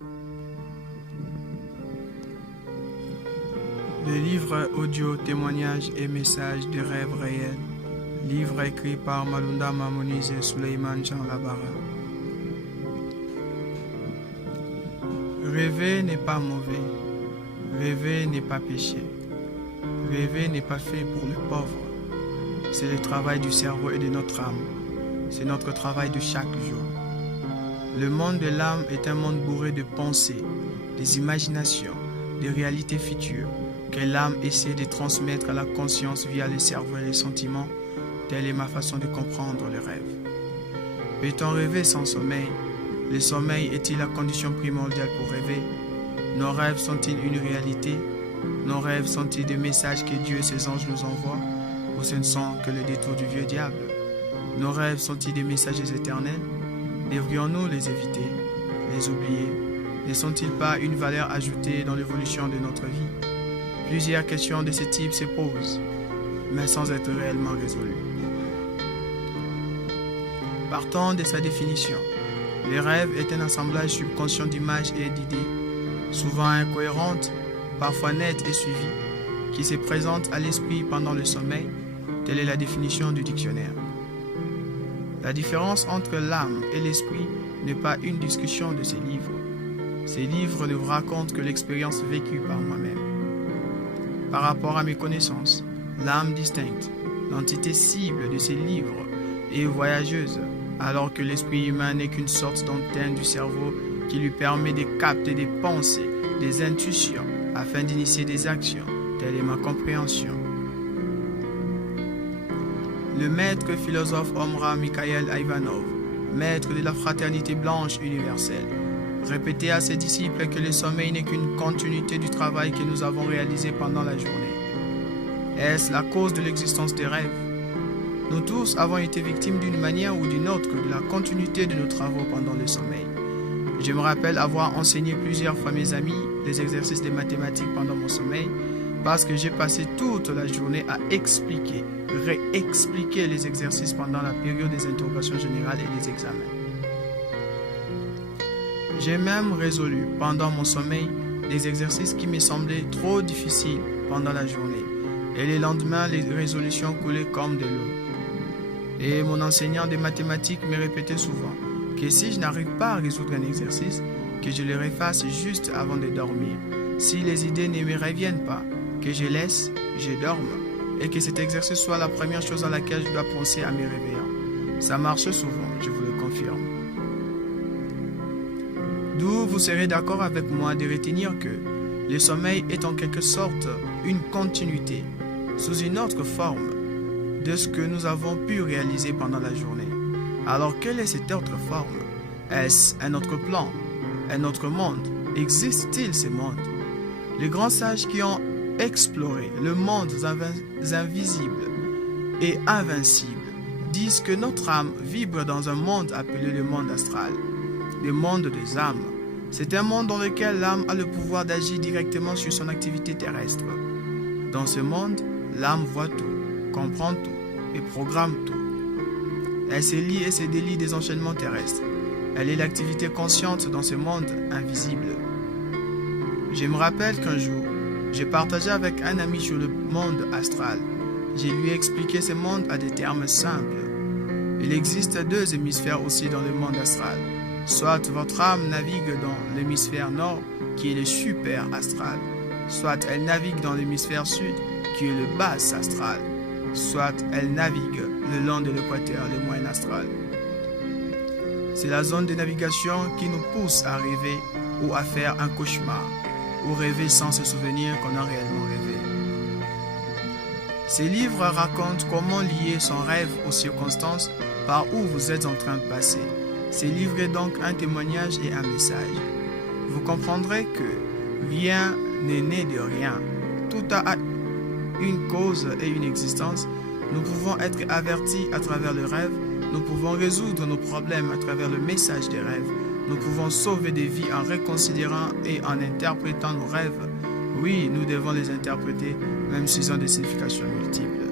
Le livre audio témoignages et messages de rêves réels. Livre écrit par Malunda Mamonize et Suleiman Jean Labara. Rêver n'est pas mauvais. Rêver n'est pas péché. Rêver n'est pas fait pour le pauvre. C'est le travail du cerveau et de notre âme. C'est notre travail de chaque jour. Le monde de l'âme est un monde bourré de pensées, des imaginations, des réalités futures que l'âme essaie de transmettre à la conscience via le cerveau et les sentiments. Telle est ma façon de comprendre le rêve. Peut-on rêver sans sommeil? Le sommeil est-il la condition primordiale pour rêver? Nos rêves sont-ils une réalité? Nos rêves sont-ils des messages que Dieu et ses anges nous envoient? Ou ce ne sont que le détour du vieux diable? Nos rêves sont-ils des messages éternels? Devrions-nous les éviter, les oublier? Ne sont-ils pas une valeur ajoutée dans l'évolution de notre vie? Plusieurs questions de ce type se posent, mais sans être réellement résolues. Partons de sa définition. Le rêve est un assemblage subconscient d'images et d'idées, souvent incohérentes, parfois nettes et suivies, qui se présentent à l'esprit pendant le sommeil. Telle est la définition du dictionnaire. La différence entre l'âme et l'esprit n'est pas une discussion de ces livres. Ces livres ne vous racontent que l'expérience vécue par moi-même. Par rapport à mes connaissances, l'âme distincte, l'entité cible de ces livres, est voyageuse, alors que l'esprit humain n'est qu'une sorte d'antenne du cerveau qui lui permet de capter des pensées, des intuitions, afin d'initier des actions. Telle est ma compréhension. Le maître philosophe Omra Mikhail Ivanov, maître de la fraternité blanche universelle, répétait à ses disciples que le sommeil n'est qu'une continuité du travail que nous avons réalisé pendant la journée. Est-ce la cause de l'existence des rêves? Nous tous avons été victimes d'une manière ou d'une autre de la continuité de nos travaux pendant le sommeil. Je me rappelle avoir enseigné plusieurs fois mes amis les exercices de mathématiques pendant mon sommeil parce que j'ai passé toute la journée à expliquer, réexpliquer les exercices pendant la période des interrogations générales et des examens. J'ai même résolu pendant mon sommeil des exercices qui me semblaient trop difficiles pendant la journée. Et le lendemain, les résolutions coulaient comme de l'eau. Et mon enseignant de mathématiques me répétait souvent que si je n'arrive pas à résoudre un exercice, que je le refasse juste avant de dormir. Si les idées ne me reviennent pas, que je laisse, je dorme, et que cet exercice soit la première chose à laquelle je dois penser à me réveillant. Ça marche souvent, je vous le confirme. D'où vous serez d'accord avec moi de retenir que le sommeil est en quelque sorte une continuité, sous une autre forme, de ce que nous avons pu réaliser pendant la journée. Alors quelle est cette autre forme? Est-ce un autre plan? Un autre monde? Existe-t-il ces mondes? Les grands sages qui ont exploré le monde invisible et invincible disent que notre âme vibre dans un monde appelé le monde astral, le monde des âmes. C'est un monde dans lequel l'âme a le pouvoir d'agir directement sur son activité terrestre. Dans ce monde, l'âme voit tout, comprend tout et programme tout. Elle se lie et se délie des enchaînements terrestres. Elle est l'activité consciente dans ce monde invisible. Je me rappelle qu'un jour, j'ai partagé avec un ami sur le monde astral. Je lui ai expliqué ce monde à des termes simples. Il existe deux hémisphères aussi dans le monde astral. Soit votre âme navigue dans l'hémisphère nord, qui est le super astral. Soit elle navigue dans l'hémisphère sud, qui est le bas astral. Soit elle navigue le long de l'équateur, le moyen astral. C'est la zone de navigation qui nous pousse à rêver ou à faire un cauchemar, ou rêver sans se souvenir qu'on a réellement rêvé. Ces livres racontent comment lier son rêve aux circonstances par où vous êtes en train de passer. Ces livres est donc un témoignage et un message. Vous comprendrez que rien n'est né de rien. Tout a une cause et une existence. Nous pouvons être avertis à travers le rêve. Nous pouvons résoudre nos problèmes à travers le message des rêves. Nous pouvons sauver des vies en reconsidérant et en interprétant nos rêves. Oui, nous devons les interpréter, même s'ils ont des significations multiples.